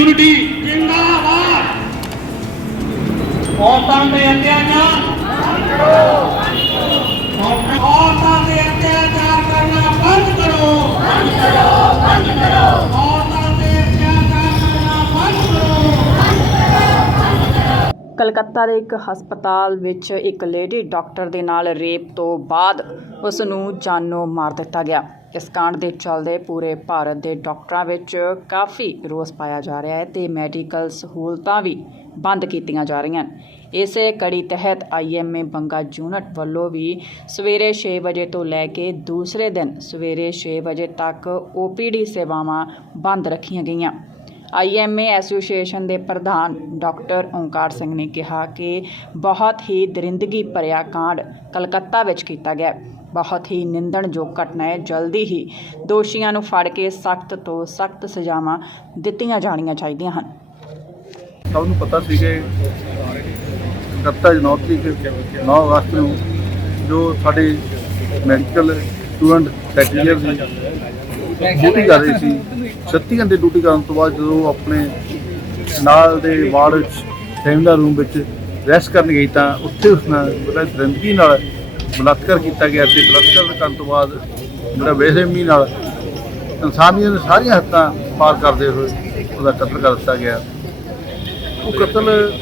Unity ਜਿੰਦਾਬਾਦ। ਔਰਤਾਂ ਦੇ ਅਤਿਆਚਾਰ ਔਰਤਾਂ ਦੇ ਅਤਿਆਚਾਰ ਕਰਨਾ ਬੰਦ ਕਰੋ। ਬੰਦ ਕਰੋ ਬੰਦ ਕਰੋ। ਔਰਤਾਂ ਦੇ ਅਤਿਆਚਾਰ ਕਰਨਾ ਬੰਦ ਕਰੋ। ਕਲਕੱਤਾ ਦੇ ਇੱਕ ਹਸਪਤਾਲ ਵਿੱਚ ਇੱਕ ਲੇਡੀ ਡਾਕਟਰ ਦੇ ਨਾਲ ਰੇਪ ਤੋਂ ਬਾਅਦ ਉਸ ਨੂੰ ਜਾਨੋਂ ਮਾਰ ਦਿੱਤਾ ਗਿਆ। ਇਸ ਕਾਂਡ ਦੇ ਚੱਲਦੇ ਪੂਰੇ ਭਾਰਤ ਦੇ ਡਾਕਟਰਾਂ ਵਿੱਚ ਕਾਫੀ ਰੋਸ ਪਾਇਆ ਜਾ ਰਿਹਾ ਹੈ ਤੇ ਮੈਡੀਕਲ ਸਹੂਲਤਾਂ ਵੀ ਬੰਦ ਕੀਤੀਆਂ ਜਾ ਰਹੀਆਂ ਹਨ। ਇਸੇ ਕੜੀ ਤਹਿਤ ਆਈਐਮਏ ਬੰਗਾ ਯੂਨਿਟ ਵੱਲੋਂ ਵੀ ਸਵੇਰੇ 6 ਵਜੇ ਤੋਂ ਲੈ ਕੇ ਦੂਸਰੇ ਦਿਨ ਸਵੇਰੇ 6 ਵਜੇ ਤੱਕ ਓਪੀਡੀ ਸੇਵਾਵਾਂ ਬੰਦ ਰੱਖੀਆਂ ਗਈਆਂ। ਆਈਐਮਏ ਐਸੋਸੀਏਸ਼ਨ ਦੇ ਪ੍ਰਧਾਨ ਡਾਕਟਰ ਓਂਕਾਰ ਸਿੰਘ ਨੇ ਕਿਹਾ ਕਿ ਬਹੁਤ ਹੀ ਦਰਿੰਦਗੀ ਭਰਿਆ ਕਾਂਡ ਕਲਕੱਤਾ ਵਿੱਚ ਕੀਤਾ ਗਿਆ। ਬਹੁਤ ਹੀ ਨਿੰਦਣਯੋਗ ਘਟਨਾ ਹੈ। ਜਲਦੀ ਹੀ ਦੋਸ਼ੀਆਂ ਨੂੰ ਫੜ ਕੇ ਸਖਤ ਤੋਂ ਸਖਤ ਸਜ਼ਾਵਾਂ ਦਿੱਤੀਆਂ ਜਾਣੀਆਂ ਚਾਹੀਦੀਆਂ ਹਨ। ਸਭ ਨੂੰ ਪਤਾ ਸੀ ਕਿ ਕੱਤਾ ਜਨੌਤੀ ਕਿ 9 ਅਗਸਤ ਨੂੰ ਜੋ ਸਾਡੇ ਮੈਡੀਕਲ ਸਟੂਡੈਂਟ ਸੈਕਟਰੀਅਰ ਦੀ ਡਿਊਟੀ ਕਰ ਰਹੀ ਸੀ 36 ਘੰਟੇ ਡਿਊਟੀ ਕਰਨ ਤੋਂ ਬਾਅਦ ਜਦੋਂ ਉਹ ਆਪਣੇ ਨਾਲ ਦੇ ਵਾਰਡ ਵਿੱਚ ਸੈਮੀਨਾਰ ਰੂਮ ਵਿੱਚ ਰੈਸਟ ਕਰਨ ਗਈ ਤਾਂ ਉੱਥੇ ਉਸ ਨਾਲ ਬੜਾ ਦਰਿੰਦਗੀ ਨਾਲ ਬਲਾਤਕਾਰ ਕੀਤਾ ਗਿਆ ਤੇ ਬਲਾਤਕਾਰ ਕਰਨ ਤੋਂ ਬਾਅਦ ਜਿਹੜਾ ਬੇਰਹਿਮੀ ਨਾਲ ਇਨਸਾਨੀਅਤ ਦੀਆਂ ਸਾਰੀਆਂ ਹੱਦਾਂ ਪਾਰ ਕਰਦੇ ਹੋਏ ਉਹਦਾ ਕਤਲ ਕਰ ਦਿੱਤਾ ਗਿਆ। ਉਹ ਕਤਲ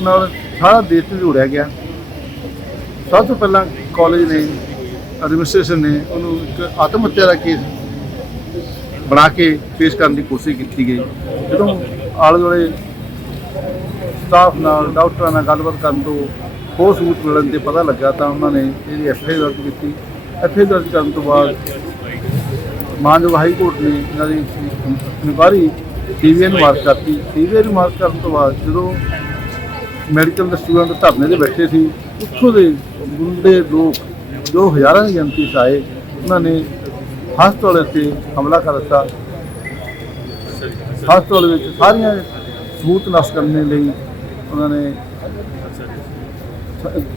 ਨਾਲ ਸਾਰਾ ਦੇਸ਼ ਤੇ ਜੁੜਿਆ ਗਿਆ। ਸਭ ਤੋਂ ਪਹਿਲਾਂ ਕਾਲਜ ਨੇ ਐਡਮਿਨਿਸਟ੍ਰੇਸ਼ਨ ਨੇ ਉਹਨੂੰ ਇੱਕ ਆਤਮ ਹੱਤਿਆ ਦਾ ਕੇਸ ਬਣਾ ਕੇ ਪੇਸ਼ ਕਰਨ ਦੀ ਕੋਸ਼ਿਸ਼ ਕੀਤੀ ਗਈ। ਜਦੋਂ ਆਲੇ ਦੁਆਲੇ ਸਟਾਫ ਨਾਲ, ਡਾਕਟਰਾਂ ਨਾਲ ਗੱਲਬਾਤ ਕਰਨ ਤੋਂ ਹੋਰ ਸਬੂਤ ਮਿਲਣ ਤੇ ਪਤਾ ਲੱਗਾ ਤਾਂ ਉਹਨਾਂ ਨੇ ਇਹਦੀ ਐਫ ਆਈ ਦਰਜ ਕੀਤੀ। ਐਫ ਆਈ ਦਰਜ ਕਰਨ ਤੋਂ ਬਾਅਦ ਮਾਨਯੋਗ ਹਾਈ ਕੋਰਟ ਨੇ ਇਹਨਾਂ ਦੀ ਇਨਕੁਆਰੀ ਸੀਬੀਆਈ ਨੂੰ ਮਾਰਕ ਕਰਤੀ। ਸੀਬੀਆਈ ਨੂੰ ਮਾਰਕ ਕਰਨ ਤੋਂ ਬਾਅਦ ਜਦੋਂ ਮੈਡੀਕਲ ਦੇ ਸਟੂਡੈਂਟ ਧਰਨੇ ਤੇ ਬੈਠੇ ਸੀ, ਉੱਥੋਂ ਦੇ ਗੁੰਡੇ ਲੋਕ ਜੋ ਹਜ਼ਾਰਾਂ ਦੀ ਗਿਣਤੀ 'ਚ ਆਏ, ਉਹਨਾਂ ਨੇ ਹਸਪਤਾਲ ਤੇ ਹਮਲਾ ਕਰ ਦਿੱਤਾ। ਹਸਪਤਾਲ ਵਿੱਚ ਸਾਰੀਆਂ ਸਬੂਤ ਨਸ਼ਟ ਕਰਨ ਲਈ ਉਹਨਾਂ ਨੇ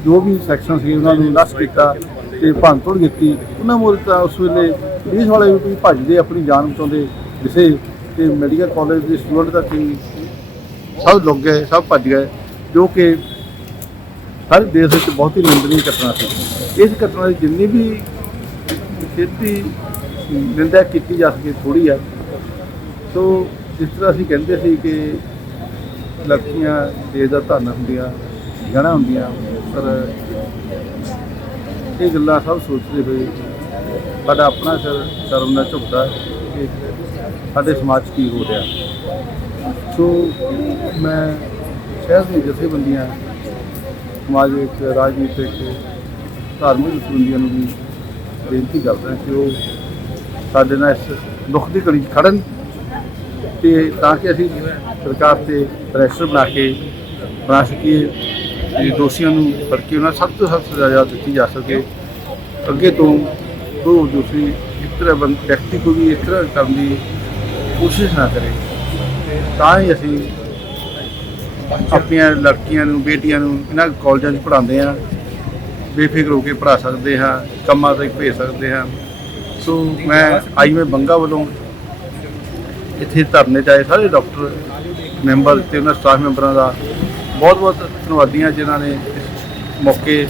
ਜੋ ਵੀ ਸੈਕਸ਼ਨ ਸੀ ਉਹਨਾਂ ਨੂੰ ਨਸ਼ਟ ਕੀਤਾ ਤੇ ਭੰਨਤੋੜ ਕੀਤੀ। ਉਹਨਾਂ ਮੋਰ ਉਸ ਵੇਲੇ ਪੁਲਿਸ ਵਾਲੇ ਵੀ ਭੱਜਦੇ ਆਪਣੀ ਜਾਨ ਬਚਾਉਂਦੇ ਦਿਸੇ ਤੇ ਮੈਡੀਕਲ ਕਾਲਜ ਦੇ ਸਟੂਡੈਂਟ ਦਾ ਟੀਮ ਸਭ ਲੁੱਕ ਗਏ, ਸਭ ਭੱਜ ਗਏ, ਜੋ ਕਿ ਸਾਰੇ ਦੇਸ਼ ਵਿੱਚ ਬਹੁਤ ਹੀ ਨਿੰਦਣੀ ਘਟਨਾ ਸੀ। ਇਸ ਘਟਨਾ ਦੀ ਜਿੰਨੀ ਵੀ ਛੇਤੀ ਨਿੰਦਾ ਕੀਤੀ ਜਾ ਸਕੇ ਥੋੜੀ ਆ। ਸੋ ਜਿਸ ਤਰ੍ਹਾਂ ਅਸੀਂ ਕਹਿੰਦੇ ਸੀ ਕਿ ਲੜਕੀਆਂ ਦੇਸ਼ ਦਾ ਧਨ ਹੁੰਦੀਆਂ, ਗਹਿਣਾ ਹੁੰਦੀਆਂ, ਪਰ ਇਹ ਗੱਲਾਂ ਸਭ ਸੋਚਦੇ ਹੋਏ ਸਾਡਾ ਆਪਣਾ ਸਿਰ ਸ਼ਰਮ ਨਾਲ ਝੁਕਦਾ ਕਿ ਸਾਡੇ ਸਮਾਜ 'ਚ ਕੀ ਹੋ ਰਿਹਾ। ਸੋ ਮੈਂ ਸ਼ਹਿਰ ਦੀਆਂ ਜਥੇਬੰਦੀਆਂ ਸਮਾਜਿਕ ਰਾਜਨੀਤਿਕ, ਧਾਰਮਿਕ ਜਥੇਬੰਦੀਆਂ ਨੂੰ ਵੀ ਬੇਨਤੀ ਕਰਦਾ ਕਿ ਉਹ ਸਾਡੇ ਨਾਲ ਇਸ ਦੁੱਖ ਦੀ ਘੜੀ 'ਚ ਖੜਨ ਤੇ ਤਾਂ ਕਿ ਅਸੀਂ ਸਰਕਾਰ ਤੇ ਪ੍ਰੈਸ਼ਰ ਬਣਾ ਕੇ ਬਣਾ ਸਕੀਏ ਕਿ ਦੋਸ਼ੀਆਂ ਨੂੰ ਫੜ ਕੇ ਉਹਨਾਂ ਨੂੰ ਸਖਤ ਤੋਂ ਸਖਤ ਸਜ਼ਾ ਦਿੱਤੀ ਜਾ ਸਕੇ। ਅੱਗੇ ਤੋਂ ਉਹ ਦੋਸ਼ੀ ਇਸ ਤਰ੍ਹਾਂ ਬੰ- ਵਿਅਕਤੀ ਕੋ ਵੀ ਇਸ ਤਰ੍ਹਾਂ ਕਰਨ ਦੀ ਕੋਸ਼ਿਸ਼ ਨਾ ਕਰੇ, ਤਾਂ ਹੀ ਅਸੀਂ ਆਪਣੀਆਂ ਲੜਕੀਆਂ ਨੂੰ, ਬੇਟੀਆਂ ਨੂੰ ਇਹਨਾਂ ਕਾਲਜਾਂ 'ਚ ਪੜ੍ਹਾਉਂਦੇ ਹਾਂ। ਬੇਫਿਕਰ ਹੋ ਕੇ ਪੜ੍ਹਾ ਸਕਦੇ ਹਾਂ, ਕੰਮਾਂ ਤੇ ਭੇਜ ਸਕਦੇ ਹਾਂ। ਸੋ ਮੈਂ ਆਈ ਮੈਂ ਬੰਗਾ ਵੱਲੋਂ ਇੱਥੇ ਧਰਨੇ 'ਚ ਆਏ ਸਾਰੇ ਡਾਕਟਰ, ਮੈਂਬਰ ਤੇ ਉਹਨਾਂ ਸਟਾਫ ਮੈਂਬਰਾਂ ਦਾ ਬਹੁਤ ਬਹੁਤ ਧੰਨਵਾਦੀਆਂ ਜਿਨ੍ਹਾਂ ਨੇ ਇਸ ਮੌਕੇ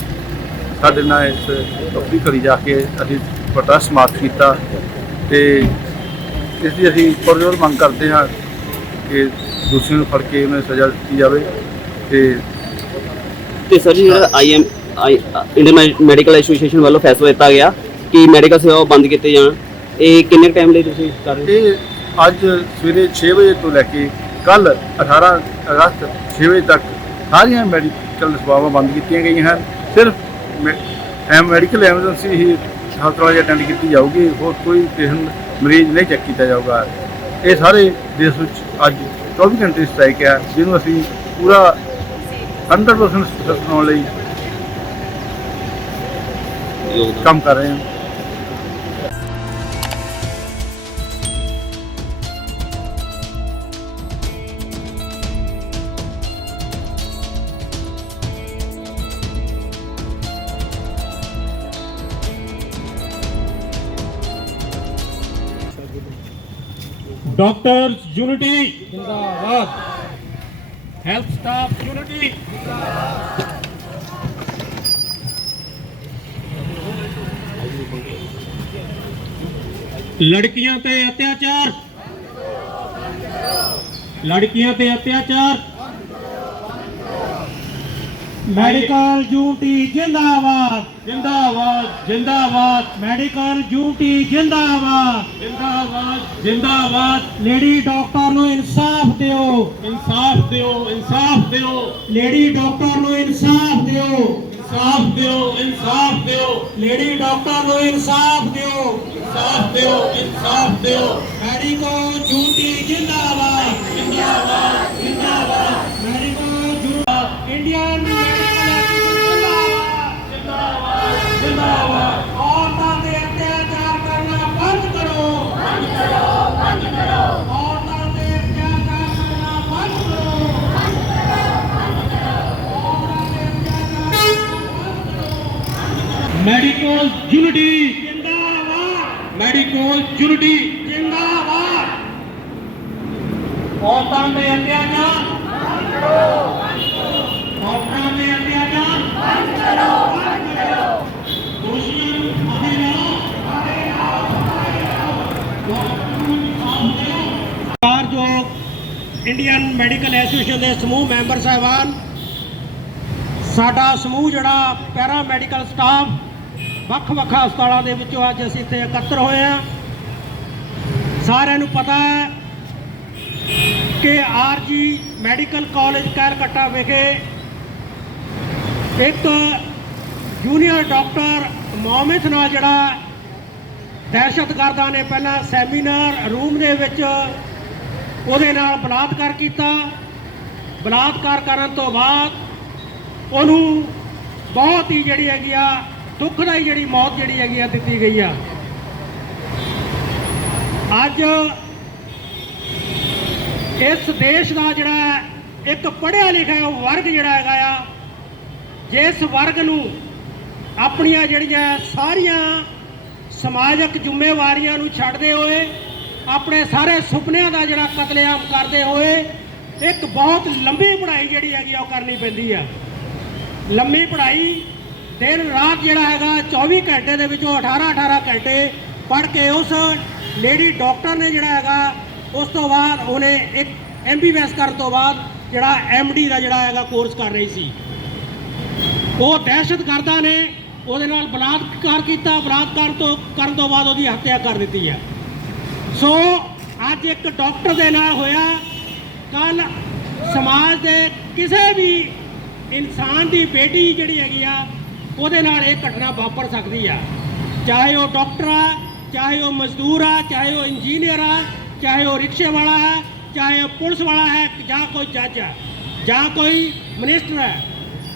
ਸਾਡੇ ਨਾਲ ਇਸ ਟੋਪੀ ਘੜੀ ਜਾ ਕੇ ਅਸੀਂ ਵੱਡਾ ਸਮਾਪਤ ਕੀਤਾ ਤੇ ਇਸ ਦੀ ਅਸੀਂ ਪੁਰਜੋਰ ਮੰਗ ਕਰਦੇ ਹਾਂ ਕਿ ਦੋਸ਼ੀਆਂ ਨੂੰ ਫੜ ਕੇ ਉਹਨਾਂ ਨੂੰ ਸਜ਼ਾ ਦਿੱਤੀ ਜਾਵੇ ਤੇ ਤੇ ਸਰ ਜੀ ਜਿਹੜਾ ਆਈਐਮ ਇੰਡੀਅਨ ਮੈਡੀਕਲ ਐਸੋਸੀਏਸ਼ਨ ਵੱਲੋਂ ਫੈਸਲਾ ਦਿੱਤਾ ਗਿਆ ਕਿ ਮੈਡੀਕਲ ਸੇਵਾਵਾਂ ਬੰਦ ਕੀਤੇ ਜਾਣ। ਇਹ ਕਿੰਨੇ ਟਾਈਮ ਲਈ ਤੁਸੀਂ ਕਰ ਰਹੇ ਇਹ ਅੱਜ ਸਵੇਰੇ 6 ਵਜੇ ਤੋਂ ਲੈ ਕੇ ਕੱਲ 18 ਅਗਸਤ 6 ਵਜੇ ਤੱਕ ਸਾਰੀਆਂ ਮੈਡੀਕਲ ਸੇਵਾਵਾਂ ਬੰਦ ਕੀਤੀਆਂ ਗਈਆਂ ਹਨ। ਸਿਰਫ ਐਮ ਮੈਡੀਕਲ ਐਮਰਜੈਂਸੀ ਹੀ ਹਸਪਤਾਲਾਂ 'ਚ ਅਟੈਂਡ ਕੀਤੀ ਜਾਊਗੀ। ਹੋਰ ਕੋਈ ਪੇਸ਼ੈਂਟ ਮਰੀਜ਼ ਨਹੀਂ ਚੈੱਕ ਕੀਤਾ ਜਾਊਗਾ। ਇਹ ਸਾਰੇ ਦੇਸ਼ ਵਿੱਚ ਅੱਜ 24 ਘੰਟੇ ਸਟ੍ਰਾਈਕ ਹੈ ਜਿਹਨੂੰ ਅਸੀਂ ਪੂਰਾ 100% ਸਫਲ ਬਣਾਉਣ ਲਈ ਕੰਮ ਕਰ ਰਹੇ ਹਾਂ। ਡਾਕਟਰਸ ਯੂਨਿਟੀ ਜਿੰਦਾਬਾਦ ਹੈਲਥ ਸਟਾਫ ਯੂਨਿਟੀ ਲੜਕੀਆਂ ਤੇ ਅਤਿਆਚਾਰ ਲੜਕੀਆਂ ਤੇ ਅਤਿਆਚਾਰ ਮੈਡੀਕਲ ਡਿਊਟੀ ਜਿੰਦਾਬਾਦ ਜਿੰਦਾਬਾਦ ਜਿੰਦਾਬਾਦ ਮੈਡੀਕਲ ਡਿਊਟੀ ਜਿੰਦਾਬਾਦ ਜਿੰਦਾਬਾਦ ਜਿੰਦਾਬਾਦ ਲੇਡੀ ਡਾਕਟਰ ਨੂੰ ਇਨਸਾਫ ਦਿਓ ਇਨਸਾਫ ਦਿਓ ਇਨਸਾਫ ਦਿਓ ਲੇਡੀ ਡਾਕਟਰ ਨੂੰ ਇਨਸਾਫ ਦਿਓ ਇਨਸਾਫ ਦਿਓ ਇਨਸਾਫ ਦਿਓ ਲੇਡੀ ਡਾਕਟਰ ਨੂੰ ਇਨਸਾਫ ਦਿਓ ਇਨਸਾਫ ਦਿਓ ਇਨਸਾਫ ਦਿਓ ਮੈਡੀਕਲ ਡਿਊਟੀ ਜਿੰਦਾਬਾਦ ਜਿੰਦਾਬਾਦ ਇੰਡੀਅਨ ਮੈਡੀਕਲ ਐਸੋਸੀਏਸ਼ਨ ਦੇ ਸਮੂਹ ਮੈਂਬਰ ਸਾਹਿਬਾਨ, ਸਾਡਾ ਸਮੂਹ ਜਿਹੜਾ ਪੈਰਾ ਮੈਡੀਕਲ ਸਟਾਫ ਵੱਖ-ਵੱਖ ਹਸਪਤਾਲਾਂ ਦੇ ਵਿੱਚੋਂ ਅੱਜ ਅਸੀਂ ਇੱਥੇ ਇਕੱਤਰ ਹੋਏ ਹਾਂ। ਸਾਰਿਆਂ ਨੂੰ ਪਤਾ ਹੈ ਕਿ ਆਰਜੀ ਮੈਡੀਕਲ ਕਾਲਜ ਕੈਲਕੱਟਾ ਵਿਖੇ ਇੱਕ ਜੂਨੀਅਰ ਡਾਕਟਰ ਮੌਮਿਤ ਨਾਲ ਜਿਹੜਾ ਦਹਿਸ਼ਤਗਰਦਾਂ ਨੇ ਪਹਿਲਾਂ ਸੈਮੀਨਾਰ ਰੂਮ ਦੇ ਵਿੱਚ ਉਹਦੇ ਨਾਲ ਬਲਾਤਕਾਰ ਕੀਤਾ। ਬਲਾਤਕਾਰ ਕਰਨ ਤੋਂ ਬਾਅਦ ਉਹਨੂੰ ਬਹੁਤ ਹੀ ਜਿਹੜੀ ਹੈਗੀ ਆ, ਦੁੱਖਦਾਈ ਜਿਹੜੀ ਮੌਤ ਜਿਹੜੀ ਹੈਗੀ ਆ ਦਿੱਤੀ ਗਈ ਆ। ਅੱਜ ਇਸ ਦੇਸ਼ ਦਾ ਜਿਹੜਾ ਇੱਕ ਪੜ੍ਹਿਆ ਲਿਖਿਆ ਵਰਗ ਜਿਹੜਾ ਹੈਗਾ ਆ, ਜਿਸ ਵਰਗ ਨੂੰ ਆਪਣੀਆਂ ਜਿਹੜੀਆਂ ਸਾਰੀਆਂ ਸਮਾਜਿਕ ਜ਼ਿੰਮੇਵਾਰੀਆਂ ਨੂੰ ਛੱਡਦੇ ਹੋਏ ਆਪਣੇ ਸਾਰੇ ਸੁਪਨਿਆਂ ਦਾ ਜਿਹੜਾ ਕਤਲੇਆਮ ਕਰਦੇ ਹੋਏ, ਇੱਕ ਬਹੁਤ ਲੰਬੀ ਪੜ੍ਹਾਈ ਜਿਹੜੀ ਹੈਗੀ ਆ ਉਹ ਕਰਨੀ ਪੈਂਦੀ ਆ। ਲੰਮੀ ਪੜ੍ਹਾਈ, ਦਿਨ ਰਾਤ ਜਿਹੜਾ ਹੈਗਾ 24 ਘੰਟੇ ਦੇ ਵਿੱਚੋਂ 18 18 ਘੰਟੇ ਪੜ੍ਹ ਕੇ ਉਸ ਲੇਡੀ ਡਾਕਟਰ ਨੇ ਜਿਹੜਾ ਹੈਗਾ, ਉਸ ਤੋਂ ਬਾਅਦ ਉਹਨੇ ਇੱਕ ਐਮਬੀਬੀਐਸ ਕਰਨ ਤੋਂ ਬਾਅਦ ਜਿਹੜਾ ਐਮਡੀ ਦਾ ਜਿਹੜਾ ਹੈਗਾ ਕੋਰਸ ਕਰ ਰਹੀ ਸੀ। ਉਹ ਦਹਿਸ਼ਤਗਰਦਾਂ ਨੇ ਉਹਦੇ ਨਾਲ ਬਲਾਤਕਾਰ ਕੀਤਾ, ਬਲਾਤਕਾਰ ਤੋਂ, ਕਰਨ ਤੋਂ ਬਾਅਦ ਉਹਦੀ ਹੱਤਿਆ ਕਰ ਦਿੱਤੀ ਹੈ ਸੋ ਅੱਜ ਇੱਕ ਡਾਕਟਰ ਦੇ ਨਾਲ ਹੋਇਆ। ਕੱਲ ਸਮਾਜ ਦੇ ਕਿਸੇ ਵੀ ਇਨਸਾਨ ਦੀ ਬੇਟੀ ਜਿਹੜੀ ਹੈਗੀ ਆ ਉਹਦੇ ਨਾਲ ਇਹ ਘਟਨਾ ਵਾਪਰ ਸਕਦੀ ਆ। ਚਾਹੇ ਉਹ ਡਾਕਟਰ ਆ ਚਾਹੇ ਉਹ ਮਜ਼ਦੂਰ ਆ ਚਾਹੇ ਉਹ ਇੰਜੀਨੀਅਰ ਆ ਚਾਹੇ ਉਹ ਰਿਕਸ਼ੇ ਵਾਲਾ ਹੈ ਚਾਹੇ ਉਹ ਪੁਲਿਸ ਵਾਲਾ ਹੈ ਜਾਂ ਕੋਈ ਜੱਜ ਆ ਜਾਂ ਕੋਈ ਮਿਨਿਸਟਰ ਹੈ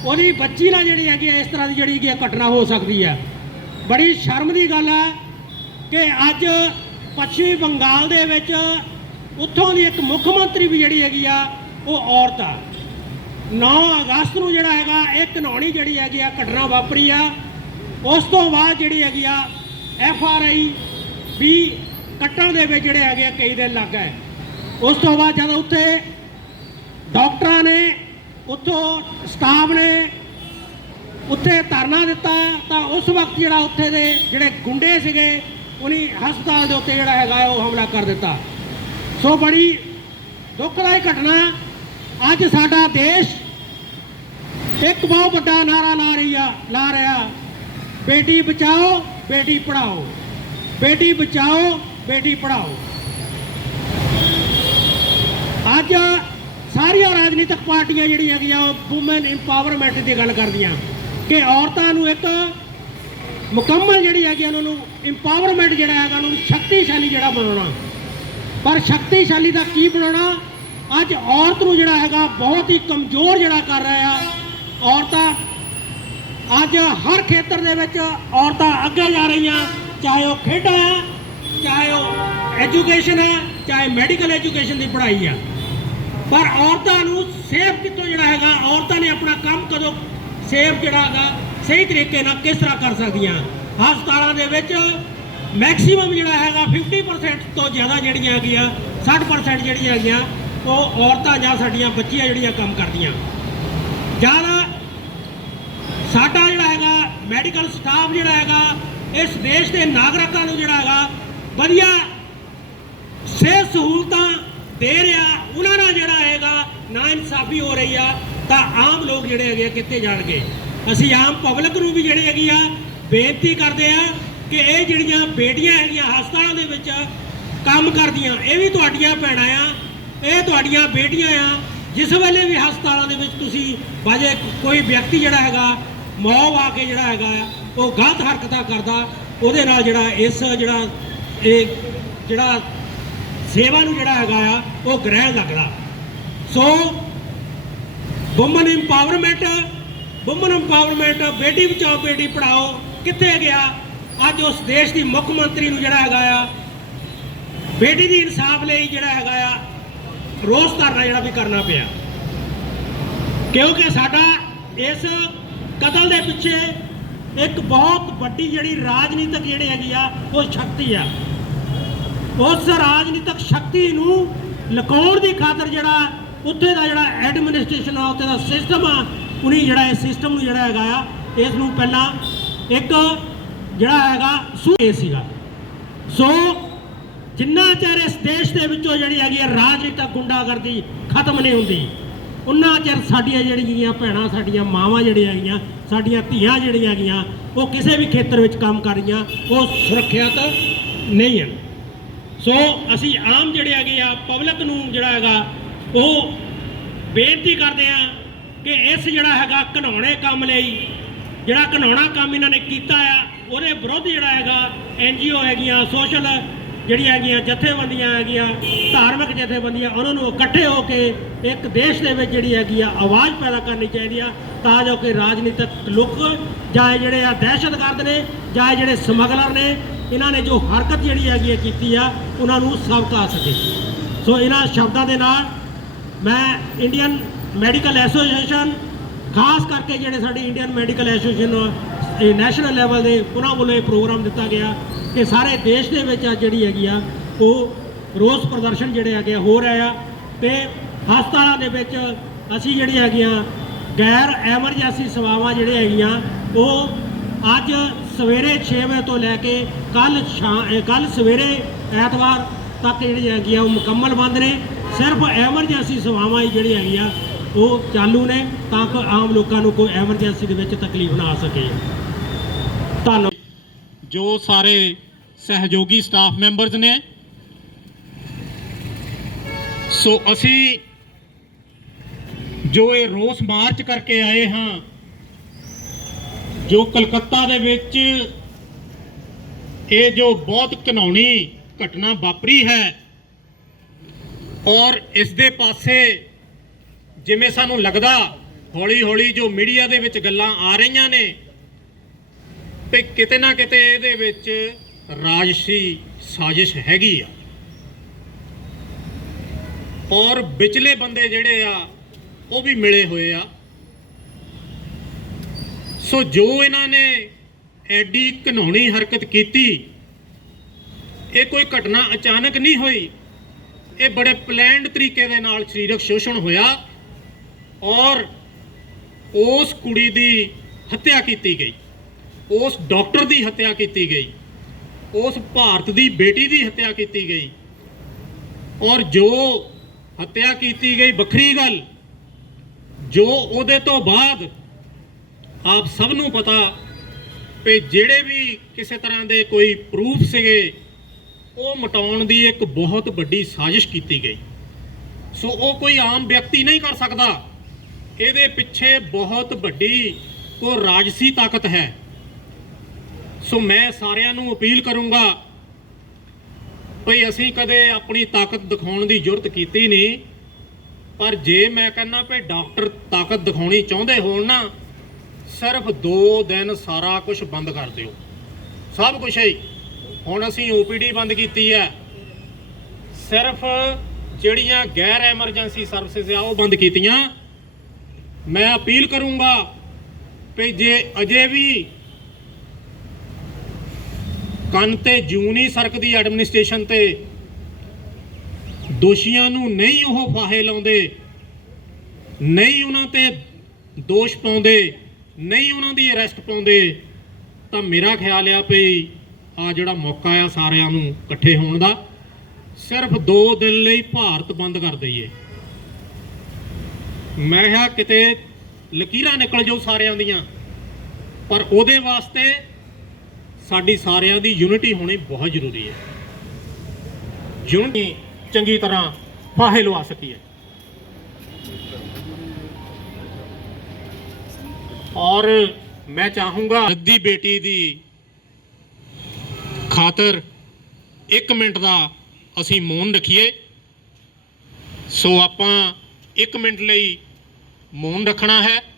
ਉਹਦੀ ਬੱਚੀ ਨਾਲ ਜਿਹੜੀ ਹੈਗੀ ਆ, ਇਸ ਤਰ੍ਹਾਂ ਦੀ ਜਿਹੜੀ ਹੈਗੀ ਆ ਘਟਨਾ ਹੋ ਸਕਦੀ ਹੈ ਬੜੀ ਸ਼ਰਮ ਦੀ ਗੱਲ ਹੈ ਕਿ ਅੱਜ ਪੱਛਮੀ ਬੰਗਾਲ ਦੇ ਵਿੱਚ ਉੱਥੋਂ ਦੀ ਇੱਕ ਮੁੱਖ ਮੰਤਰੀ ਵੀ ਜਿਹੜੀ ਹੈਗੀ ਆ, ਉਹ ਔਰਤ ਆ। 9 ਅਗਸਤ ਨੂੰ ਜਿਹੜਾ ਹੈਗਾ, ਇਹ ਘਨੌਣੀ ਜਿਹੜੀ ਹੈਗੀ ਆ, ਘਟਨਾ ਵਾਪਰੀ ਆ। ਉਸ ਤੋਂ ਬਾਅਦ ਜਿਹੜੀ ਹੈਗੀ ਆ, ਐਫ ਆਰ ਆਈ ਵੀ ਕੱਟਣ ਦੇ ਵਿੱਚ ਜਿਹੜੇ ਹੈਗੇ ਆ, ਕਈ ਦਿਨ ਲੱਗ ਗਏ। ਉਸ ਤੋਂ ਬਾਅਦ ਜਦੋਂ ਉੱਥੇ ਡਾਕਟਰਾਂ ਨੇ, ਉੱਥੋਂ ਸਟਾਫ ਨੇ ਉੱਥੇ ਧਰਨਾ ਦਿੱਤਾ, ਤਾਂ ਉਸ ਵਕਤ ਜਿਹੜਾ ਉੱਥੇ ਦੇ ਜਿਹੜੇ ਗੁੰਡੇ ਸੀਗੇ ਉਹਨੇ ਹਸਪਤਾਲ ਦੇ ਉੱਤੇ ਜਿਹੜਾ ਹੈਗਾ ਉਹ ਹਮਲਾ ਕਰ ਦਿੱਤਾ। ਸੋ ਬੜੀ ਦੁੱਖਦਾਈ ਘਟਨਾ ਅੱਜ ਸਾਡਾ ਦੇਸ਼ ਇੱਕ ਬਹੁਤ ਵੱਡਾ ਨਾਰਾ ਲਾ ਰਹੀ ਆ, ਲਾ ਰਿਹਾ। ਬੇਟੀ ਬਚਾਓ, ਬੇਟੀ ਪੜਾਓ ਬੇਟੀ ਬਚਾਓ, ਬੇਟੀ ਪੜਾਓ ਅੱਜ ਸਾਰੀਆਂ ਰਾਜਨੀਤਿਕ ਪਾਰਟੀਆਂ ਜਿਹੜੀਆਂ ਹੈਗੀਆਂ, ਉਹ ਔਮਨ ਇੰਪਾਵਰਮੈਂਟ ਦੀ ਗੱਲ ਕਰਦੀਆਂ। ਕਿ ਔਰਤਾਂ ਨੂੰ ਇੱਕ ਮੁਕੰਮਲ ਜਿਹੜੀ ਹੈਗੀ ਆ ਉਹਨਾਂ ਨੂੰ ਇੰਪਾਵਰਮੈਂਟ ਜਿਹੜਾ ਹੈਗਾ, ਉਹਨਾਂ ਨੂੰ ਸ਼ਕਤੀਸ਼ਾਲੀ ਜਿਹੜਾ ਬਣਾਉਣਾ। ਪਰ ਸ਼ਕਤੀਸ਼ਾਲੀ ਦਾ ਕੀ ਬਣਾਉਣਾ? ਅੱਜ ਔਰਤ ਨੂੰ ਜਿਹੜਾ ਹੈਗਾ, ਬਹੁਤ ਹੀ ਕਮਜ਼ੋਰ ਜਿਹੜਾ ਕਰ ਰਿਹਾ ਆ ਔਰਤਾਂ। ਅੱਜ ਹਰ ਖੇਤਰ ਦੇ ਵਿੱਚ ਔਰਤਾਂ ਅੱਗੇ ਜਾ ਰਹੀਆਂ, ਚਾਹੇ ਉਹ ਖੇਡਾਂ ਹੈ, ਚਾਹੇ ਉਹ ਐਜੂਕੇਸ਼ਨ ਹੈ, ਚਾਹੇ ਮੈਡੀਕਲ ਐਜੂਕੇਸ਼ਨ ਦੀ ਪੜ੍ਹਾਈ ਆ ਪਰ ਔਰਤਾਂ ਨੂੰ ਸੇਫ ਕਿੱਥੋਂ ਜਿਹੜਾ ਹੈਗਾ, ਔਰਤਾਂ ਨੇ ਆਪਣਾ ਕੰਮ ਕਦੋਂ ਸੇਫ ਜਿਹੜਾ ਹੈਗਾ ਸਹੀ ਤਰੀਕੇ ਨਾਲ ਕਿਸ ਤਰ੍ਹਾਂ ਕਰ ਸਕਦੀਆਂ? ਹਸਪਤਾਲਾਂ ਦੇ ਵਿੱਚ ਮੈਕਸਿਮਮ ਜਿਹੜਾ ਹੈਗਾ 50% ਤੋਂ ਜ਼ਿਆਦਾ ਜਿਹੜੀਆਂ ਹੈਗੀਆਂ 60% ਜਿਹੜੀਆਂ ਹੈਗੀਆਂ, ਉਹ ਔਰਤਾਂ ਜਾਂ ਸਾਡੀਆਂ ਬੱਚੀਆਂ ਜਿਹੜੀਆਂ ਕੰਮ ਕਰਦੀਆਂ। ਜ਼ਿਆਦਾ ਸਾਡਾ ਜਿਹੜਾ ਹੈਗਾ ਮੈਡੀਕਲ ਸਟਾਫ ਜਿਹੜਾ ਹੈਗਾ, ਇਸ ਦੇਸ਼ ਦੇ ਨਾਗਰਿਕਾਂ ਨੂੰ ਜਿਹੜਾ ਹੈਗਾ ਵਧੀਆ ਸਿਹਤ ਸਹੂਲਤਾਂ ਦੇ ਰਿਹਾ, ਉਹਨਾਂ ਨਾਲ ਜਿਹੜਾ ਹੈਗਾ ਨਾ ਇਨਸਾਫੀ ਹੋ ਰਹੀ ਆ, ਤਾਂ ਆਮ ਲੋਕ ਜਿਹੜੇ ਹੈਗੇ ਆ ਕਿੱਥੇ ਜਾਣਗੇ? ਅਸੀਂ ਆਮ ਪਬਲਿਕ ਨੂੰ ਵੀ ਜਿਹੜੀ ਹੈਗੀ ਆ ਬੇਨਤੀ ਕਰਦੇ ਆ ਕਿ ਇਹ ਜਿਹੜੀਆਂ ਬੇਟੀਆਂ ਹੈਗੀਆਂ ਹਸਪਤਾਲਾਂ ਦੇ ਵਿੱਚ ਕੰਮ ਕਰਦੀਆਂ ਇਹ ਵੀ ਤੁਹਾਡੀਆਂ ਭੈਣਾਂ ਆ ਇਹ ਤੁਹਾਡੀਆਂ ਬੇਟੀਆਂ ਆ ਜਿਸ ਵੇਲੇ ਵੀ ਹਸਪਤਾਲਾਂ ਦੇ ਵਿੱਚ ਤੁਸੀਂ ਬਾਜੇ ਕੋਈ ਵਿਅਕਤੀ ਜਿਹੜਾ ਹੈਗਾ ਮੌਬ ਆ ਕੇ ਜਿਹੜਾ ਹੈਗਾ ਆ, ਉਹ ਗਲਤ ਹਰਕਤਾਂ ਕਰਦਾ ਉਹਦੇ ਨਾਲ ਜਿਹੜਾ ਇਸ ਜਿਹੜਾ ਇਹ ਜਿਹੜਾ ਸੇਵਾ ਨੂੰ ਜਿਹੜਾ ਹੈਗਾ ਆ ਉਹ ਗ੍ਰਹਿਣ ਲੱਗਦਾ। So woman empowerment woman empowerment ਬੇਟੀ ਬਚਾਓ, ਬੇਟੀ ਪੜਾਓ ਕਿੱਥੇ ਗਿਆ? ਅੱਜ ਉਸ ਦੇਸ਼ ਦੀ ਮੁੱਖ ਮੰਤਰੀ ਨੂੰ ਜਿਹੜਾ ਹੈਗਾ ਆ, ਬੇਟੀ ਦੀ ਇਨਸਾਫ ਲਈ ਜਿਹੜਾ ਹੈਗਾ ਆ, ਰੋਸ ਧਰਨਾ ਜਿਹੜਾ ਵੀ ਕਰਨਾ ਪਿਆ। ਕਿਉਂਕਿ ਸਾਡਾ ਇਸ ਕਤਲ ਦੇ ਪਿੱਛੇ ਇੱਕ ਬਹੁਤ ਵੱਡੀ ਜਿਹੜੀ ਰਾਜਨੀਤਿਕ ਜਿਹੜੀ ਹੈਗੀ ਆ, ਉਹ ਸ਼ਕਤੀ ਆ। ਉਸ ਰਾਜਨੀਤਿਕ ਸ਼ਕਤੀ ਨੂੰ ਲੁਕਾਉਣ ਦੀ ਖਾਤਰ ਜਿਹੜਾ ਉੱਥੇ ਦਾ ਜਿਹੜਾ ਐਡਮਿਨਿਸਟ੍ਰੇਸ਼ਨ ਆ, ਉੱਥੇ ਦਾ ਸਿਸਟਮ ਆ ਉਹਨੇ ਜਿਹੜਾ ਇਸ ਸਿਸਟਮ ਨੂੰ ਜਿਹੜਾ ਹੈਗਾ ਆ, ਇਸ ਨੂੰ ਪਹਿਲਾਂ ਇੱਕ ਜਿਹੜਾ ਹੈਗਾ ਸੂਏ ਸੀਗਾ। ਸੋ ਜਿੰਨਾ ਚਿਰ ਇਸ ਦੇਸ਼ ਦੇ ਵਿੱਚੋਂ ਜਿਹੜੀ ਹੈਗੀ ਹੈ ਰਾਜਨੀਤਿਕ ਗੁੰਡਾਗਰਦੀ ਖਤਮ ਨਹੀਂ ਹੁੰਦੀ ਉਹਨਾਂ ਚਿਰ ਸਾਡੀਆਂ ਜਿਹੜੀਆਂ ਭੈਣਾਂ, ਸਾਡੀਆਂ ਮਾਵਾਂ ਜਿਹੜੀਆਂ ਹੈਗੀਆਂ, ਸਾਡੀਆਂ ਧੀਆਂ ਜਿਹੜੀਆਂ ਹੈਗੀਆਂ, ਉਹ ਕਿਸੇ ਵੀ ਖੇਤਰ ਵਿੱਚ ਕੰਮ ਕਰ ਰਹੀਆਂ, ਉਹ ਸੁਰੱਖਿਅਤ ਨਹੀਂ ਹਨ। ਸੋ ਅਸੀਂ ਆਮ ਜਿਹੜੇ ਹੈਗੇ ਆ ਪਬਲਿਕ ਨੂੰ ਜਿਹੜਾ ਹੈਗਾ, ਉਹ ਬੇਨਤੀ ਕਰਦੇ ਆ ਕਿ ਇਸ ਜਿਹੜਾ ਹੈਗਾ ਘਨਾਉਣੇ ਕੰਮ ਲਈ, ਜਿਹੜਾ ਘਨਾਉਣਾ ਕੰਮ ਇਹਨਾਂ ਨੇ ਕੀਤਾ ਆ, ਉਹਦੇ ਵਿਰੁੱਧ ਜਿਹੜਾ ਹੈਗਾ ਐਨਜੀਓ ਹੈਗੀਆਂ, ਸੋਸ਼ਲ ਜਿਹੜੀਆਂ ਹੈਗੀਆਂ, ਜਥੇਬੰਦੀਆਂ ਹੈਗੀਆਂ, ਧਾਰਮਿਕ ਜਥੇਬੰਦੀਆਂ, ਉਹਨਾਂ ਨੂੰ ਇਕੱਠੇ ਹੋ ਕੇ ਇੱਕ ਦੇਸ਼ ਦੇ ਵਿੱਚ ਜਿਹੜੀ ਹੈਗੀ ਆ ਆਵਾਜ਼ ਪੈਦਾ ਕਰਨੀ ਚਾਹੀਦੀ ਆ, ਤਾਂ ਜੋ ਕਿ ਰਾਜਨੀਤਿਕ ਲੋਕ ਜਾਂ ਜਿਹੜੇ ਆ ਦਹਿਸ਼ਤਗਰਦ ਨੇ ਜਾਂ ਜਿਹੜੇ ਸਮਗਲਰ ਨੇ, ਇਹਨਾਂ ਨੇ ਜੋ ਹਰਕਤ ਜਿਹੜੀ ਹੈਗੀ ਹੈ ਕੀਤੀ ਆ, ਉਹਨਾਂ ਨੂੰ ਸਬਕ ਆ ਸਕੇ। ਸੋ ਇਹਨਾਂ ਸ਼ਬਦਾਂ ਦੇ ਨਾਲ ਮੈਂ ਇੰਡੀਅਨ ਮੈਡੀਕਲ ਐਸੋਸੀਏਸ਼ਨ, ਖਾਸ ਕਰਕੇ ਜਿਹੜੇ ਸਾਡੇ Indian medical association national level ਦੇ ਉਹਨਾਂ ਵੱਲੋਂ ਇਹ ਪ੍ਰੋਗਰਾਮ ਦਿੱਤਾ ਗਿਆ ਕਿ ਸਾਰੇ ਦੇਸ਼ ਦੇ ਵਿੱਚ ਜਿਹੜੀ ਹੈਗੀ ਆ, ਉਹ ਰੋਸ ਪ੍ਰਦਰਸ਼ਨ ਜਿਹੜੇ ਹੈਗੇ ਆ, ਹੋ ਰਹੇ ਆ ਤੇ ਹਸਪਤਾਲਾਂ ਦੇ ਵਿੱਚ ਅਸੀਂ ਜਿਹੜੀ ਹੈਗੀਆਂ ਗੈਰ ਐਮਰਜੈਂਸੀ ਸੇਵਾਵਾਂ ਜਿਹੜੀਆਂ ਹੈਗੀਆਂ, ਉਹ ਅੱਜ ਸਵੇਰੇ 6 ਵਜੇ ਤੋਂ ਲੈ ਕੇ ਕੱਲ ਕੱਲ ਸਵੇਰੇ ਐਤਵਾਰ ਤੱਕ ਜਿਹੜੀ ਹੈਗੀ ਆ, ਉਹ ਮੁਕੰਮਲ ਬੰਦ ਨੇ। ਸਿਰਫ ਐਮਰਜੈਂਸੀ ਸੇਵਾਵਾਂ ਹੀ ਜਿਹੜੀਆਂ ਹੈਗੀਆਂ ਉਹ ਚਾਲੂ ਨੇ ਤਾਂ ਕਿ ਆਮ ਲੋਕਾਂ ਨੂੰ ਕੋਈ ਐਮਰਜੈਂਸੀ ਦੇ ਵਿੱਚ ਤਕਲੀਫ ਨਾ ਆ ਸਕੇ। ਧੰਨਵਾਦ। ਜੋ ਸਾਰੇ ਸਹਿਯੋਗੀ ਸਟਾਫ ਮੈਂਬਰਸ ਨੇ, ਸੋ ਅਸੀਂ ਜੋ ਇਹ ਰੋਸ ਮਾਰਚ ਕਰਕੇ ਆਏ ਹਾਂ, ਜੋ ਕਲਕੱਤਾ ਦੇ ਵਿੱਚ ਇਹ ਜੋ ਬਹੁਤ ਘਿਨਾਉਣੀ ਘਟਨਾ ਵਾਪਰੀ ਹੈ ਔਰ ਇਸ ਦੇ ਪਾਸੇ ਜਿਵੇਂ ਸਾਨੂੰ ਲੱਗਦਾ ਹੌਲੀ ਹੌਲੀ ਜੋ ਮੀਡੀਆ ਦੇ ਵਿੱਚ ਗੱਲਾਂ ਆ ਰਹੀਆਂ ਨੇ, ਤੇ ਕਿਤੇ ਨਾ ਕਿਤੇ ਇਹਦੇ ਵਿੱਚ ਰਾਜਸੀ ਸਾਜ਼ਿਸ਼ ਹੈਗੀ ਆ। ਔਰ ਵਿਚਲੇ ਬੰਦੇ ਜਿਹੜੇ ਆ, ਉਹ ਵੀ ਮਿਲੇ ਹੋਏ ਆ। ਸੋ ਜੋ ਇਹਨਾਂ ਨੇ ਐਡੀ ਘਨੌਣੀ ਹਰਕਤ ਕੀਤੀ, ਇਹ ਕੋਈ ਘਟਨਾ ਅਚਾਨਕ ਨਹੀਂ ਹੋਈ। ਇਹ ਬੜੇ ਪਲੈਨਡ ਤਰੀਕੇ ਦੇ ਨਾਲ ਸਰੀਰਕ ਸ਼ੋਸ਼ਣ ਹੋਇਆ। ਔਰ ਉਸ ਕੁੜੀ ਦੀ ਹੱਤਿਆ ਕੀਤੀ ਗਈ। ਉਸ ਡਾਕਟਰ ਦੀ ਹੱਤਿਆ ਕੀਤੀ ਗਈ। ਉਸ ਭਾਰਤ ਦੀ ਬੇਟੀ ਦੀ ਹੱਤਿਆ ਕੀਤੀ ਗਈ। ਔਰ ਜੋ ਹੱਤਿਆ ਕੀਤੀ ਗਈ ਵੱਖਰੀ ਗੱਲ, ਜੋ ਉਹਦੇ ਤੋਂ ਬਾਅਦ ਆਪ ਸਭ ਨੂੰ ਪਤਾ ਕਿ ਜਿਹੜੇ ਵੀ ਕਿਸੇ ਤਰ੍ਹਾਂ ਦੇ ਕੋਈ ਪ੍ਰੂਫ ਸੀਗੇ, ਉਹ ਮਟਾਉਣ ਦੀ ਇੱਕ ਬਹੁਤ ਵੱਡੀ ਸਾਜ਼ਿਸ਼ ਕੀਤੀ ਗਈ। ਸੋ ਉਹ ਕੋਈ ਆਮ ਵਿਅਕਤੀ ਨਹੀਂ ਕਰ ਸਕਦਾ। ਇਹਦੇ ਪਿੱਛੇ ਬਹੁਤ ਵੱਡੀ ਉਹ ਰਾਜਸੀ ਤਾਕਤ ਹੈ। ਸੋ ਮੈਂ ਸਾਰਿਆਂ ਨੂੰ ਅਪੀਲ ਕਰੂੰਗਾ, ਭਈ ਅਸੀਂ ਕਦੇ ਆਪਣੀ ਤਾਕਤ ਦਿਖਾਉਣ ਦੀ ਜ਼ਰੂਰਤ ਕੀਤੀ ਨਹੀਂ, ਪਰ ਜੇ ਮੈਂ ਕਹਿੰਦਾ ਭਈ ਡਾਕਟਰ ਤਾਕਤ ਦਿਖਾਉਣੀ ਚਾਹੁੰਦੇ ਹੋਣ ਨਾ, ਸਿਰਫ 2 ਦਿਨ ਸਾਰਾ ਕੁਝ ਬੰਦ ਕਰ ਦਿਓ। ਸਭ ਕੁਝ ਹੀ ਹੁਣ ਅਸੀਂ ਓਪੀਡੀ ਬੰਦ ਕੀਤੀ ਹੈ। ਸਿਰਫ ਜਿਹੜੀਆਂ ਗੈਰ ਐਮਰਜੈਂਸੀ ਸਰਵਿਸਿਜ਼ ਆ ਉਹ ਬੰਦ ਕੀਤੀਆਂ। ਮੈਂ ਅਪੀਲ ਕਰੂੰਗਾ ਕਿ ਜੇ ਅਜੇ ਵੀ ਕੰਨ ਤੇ ਜੂਨੀ ਨਹੀਂ ਸਰਕਦੀ ਐਡਮਿਨਿਸਟ੍ਰੇਸ਼ਨ ਤੇ ਦੋਸ਼ੀਆਂ ਨੂੰ ਨਹੀਂ ਉਹ ਫਾਹੇ ਲਾਉਂਦੇ, ਨਹੀਂ ਉਹਨਾਂ ਤੇ ਦੋਸ਼ ਪਾਉਂਦੇ, ਨਹੀਂ ਉਹਨਾਂ ਦੀ ਅਰੈਸਟ ਪਾਉਂਦੇ, ਤਾਂ ਮੇਰਾ ਖਿਆਲ ਆ ਵੀ ਆ ਜਿਹੜਾ ਮੌਕਾ ਆ ਸਾਰਿਆਂ ਨੂੰ ਇਕੱਠੇ ਹੋਣ ਦਾ, ਸਿਰਫ 2 ਦਿਨ ਲਈ ਭਾਰਤ ਬੰਦ ਕਰ ਦਈਏ। ਮੈਂ ਕਿਹਾ ਕਿਤੇ ਲਕੀਰਾਂ ਨਿਕਲ ਜਾਓ ਸਾਰਿਆਂ ਦੀਆਂ। ਪਰ ਉਹਦੇ ਵਾਸਤੇ ਸਾਡੀ ਸਾਰਿਆਂ ਦੀ ਯੂਨਿਟੀ ਹੋਣੀ ਬਹੁਤ ਜ਼ਰੂਰੀ ਹੈ। ਯੂਨਿਟੀ ਚੰਗੀ ਤਰ੍ਹਾਂ ਫਾਹੇ ਲਵਾ ਸਕੀਏ। ਔਰ ਮੈਂ ਚਾਹੂੰਗਾ ਦੀ ਬੇਟੀ ਦੀ ਖਾਤਰ 1 ਮਿੰਟ ਦਾ ਅਸੀਂ ਮੌਨ ਰੱਖੀਏ। ਸੋ ਆਪਾਂ 1 ਮਿੰਟ ਲਈ ਮੌਨ ਰੱਖਣਾ ਹੈ।